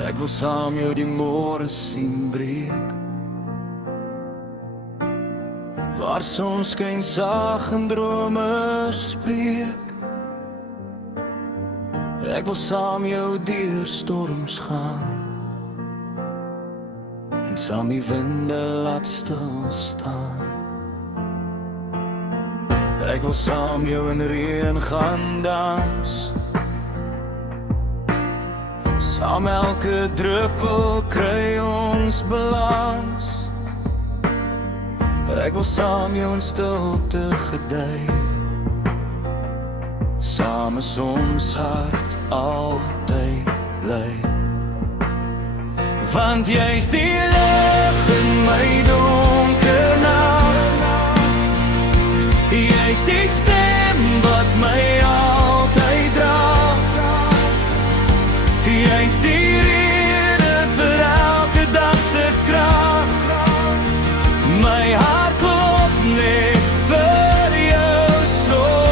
Ek wil saam jou die môre sien breek, waar son skyn sag en drome spreek. Ek wil saam jou deur storms gaan, en saam die winde laat stil staan. Ek wil saam jou in reën gaan dans, saam elke druppel kry ons balans. Ek wil saam jou in stilte gedei, saam is ons hart altyd bly. Want jy's die lig in my donker nag, jy's die stem wat my altyd dra, jy's die rede vir elke dag se krag. My hart klop net vir jou sonder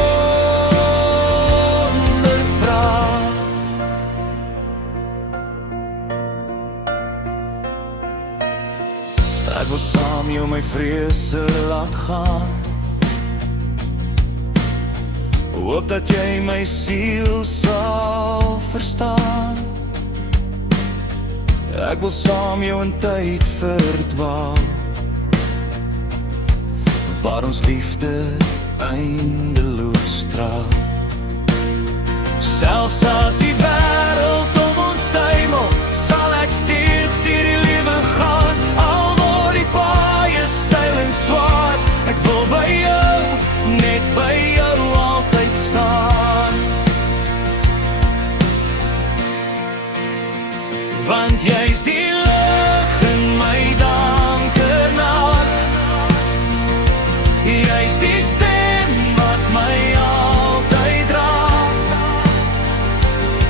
vraag. Ek wil saam jou my vrese laat gaan, hoop dat jy my siel sal verstaan. Ek wil saam jou in tyd verdwaal, waar ons liefde eindeloos straal. Selfs as die wêreld om ons tuimel, sal ek steeds deur die lewe gaan, al word die paaie styl en swaar. Ek wil by jou, net by jou altyd staan. Want jy's die lig in my donker nag, jy's die stem wat my altyd dra,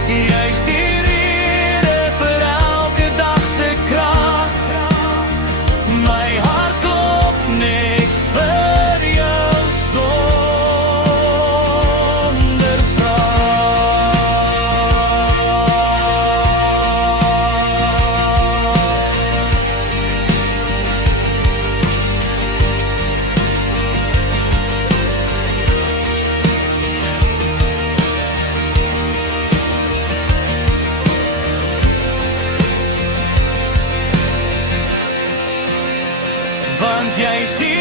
jy's die rede vir elke dag se krag. My hart klop net vir jou sonder Want jy's die